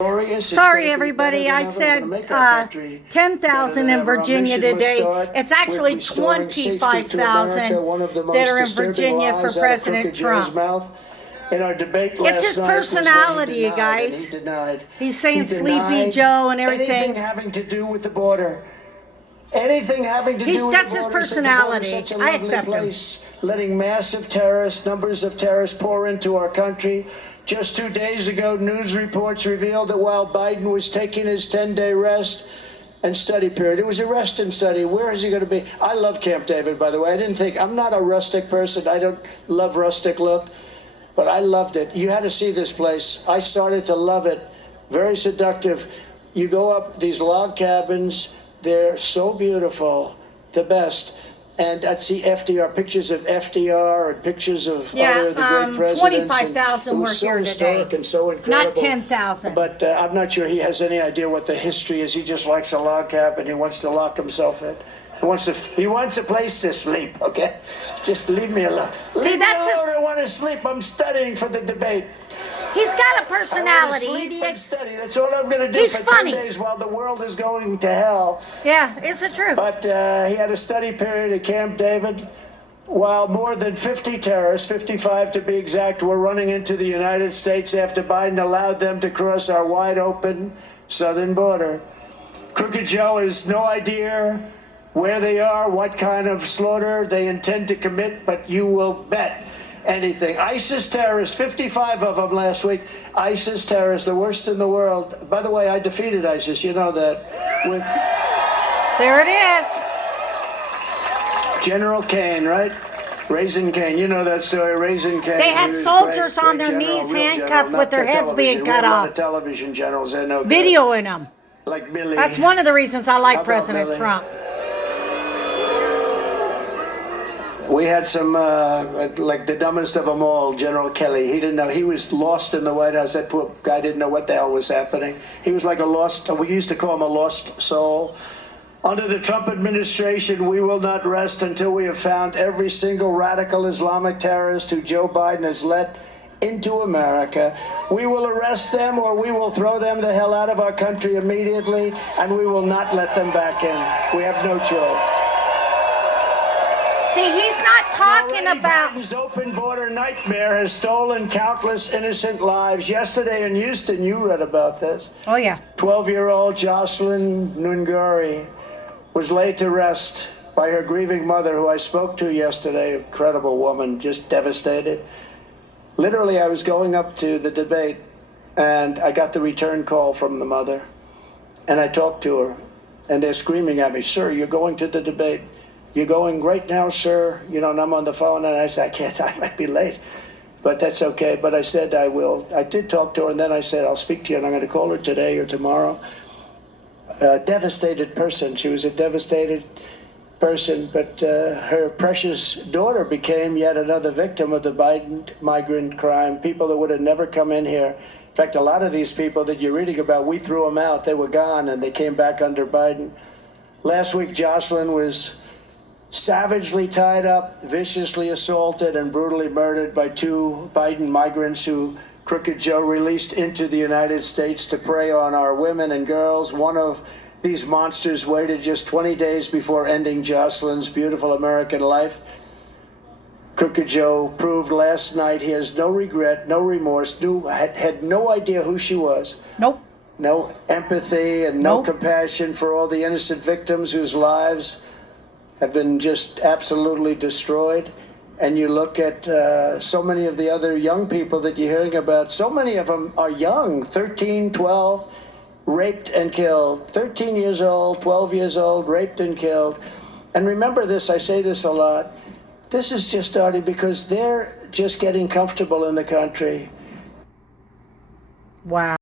Sorry, everybody. I said 10,000 in Virginia today. It's actually 25,000 that are in Virginia for President Trump. In our debate it's his personality, you guys. He's saying Sleepy Joe and everything. Anything having to do with the border. Anything having to do with the border. That's his personality. I accept him. Letting massive numbers of terrorists pour into our country. Just 2 days ago, news reports revealed that while Biden was taking his 10-day rest and study period, it was a rest and study. Where is he going to be? I love Camp David, by the way. I'm not a rustic person. I don't love rustic look, but I loved it. You had to see this place. I started to love it. Very seductive. You go up these log cabins. They're so beautiful, the best. And I'd see FDR, pictures of FDR and pictures of other the great presidents. 25,000 were here today. And so incredible. Not 10,000. But I'm not sure he has any idea what the history is. He just likes a log cabin. He wants to lock himself in. He wants a place to sleep, okay? Just leave me alone. See, that's his... I want to sleep. I'm studying for the debate. He's got a personality. Study. That's all I'm going to do for 10 days while the world is going to hell. Yeah, it's the truth. But he had a study period at Camp David while more than 50 terrorists, 55 to be exact, were running into the United States after Biden allowed them to cross our wide open southern border. Crooked Joe has no idea where they are, what kind of slaughter they intend to commit, but you will bet anything. ISIS terrorists, 55 of them last week. ISIS terrorists, the worst in the world. By the way, I defeated ISIS, you know that. With there it is. General Kane, right? Raisin Kane, you know that story, Raisin Kane. They had soldiers on their knees handcuffed with their heads being cut off. Television generals, they know videoing them. Like Billy. That's one of the reasons I like President Trump. We had some, like the dumbest of them all, General Kelly. He didn't know. He was lost in the White House. That poor guy didn't know what the hell was happening. He was like we used to call him a lost soul. Under the Trump administration, we will not rest until we have found every single radical Islamic terrorist who Joe Biden has let into America. We will arrest them or we will throw them the hell out of our country immediately, and we will not let them back in. We have no choice. See, he's not talking about... Biden's open border nightmare has stolen countless innocent lives. Yesterday in Houston, you read about this. Oh, yeah. 12-year-old Jocelyn Nunguri was laid to rest by her grieving mother, who I spoke to yesterday. Incredible woman, just devastated. Literally, I was going up to the debate, and I got the return call from the mother. And I talked to her, and they're screaming at me, "Sir, you're going to the debate. You're going right now, sir." You know, and I'm on the phone, and I said, I might be late, but that's okay. But I said I will. I did talk to her, and then I said, I'll speak to you, and I'm going to call her today or tomorrow. A devastated person. She was a devastated person, but her precious daughter became yet another victim of the Biden migrant crime. People that would have never come in here. In fact, a lot of these people that you're reading about, we threw them out. They were gone, and they came back under Biden. Last week, Jocelyn was savagely tied up, viciously assaulted, and brutally murdered by 2 Biden migrants who Crooked Joe released into the United States to prey on our women and girls. One of these monsters waited just 20 days before ending Jocelyn's beautiful American life. Crooked Joe proved last night he has no regret, no remorse, had no idea who she was. Nope. No empathy and no compassion for all the innocent victims whose lives have been just absolutely destroyed. And you look at so many of the other young people that you're hearing about, so many of them are young, 13, 12, raped and killed. 13 years old, 12 years old, raped and killed. And remember this, I say this a lot, this is just starting because they're just getting comfortable in the country. Wow.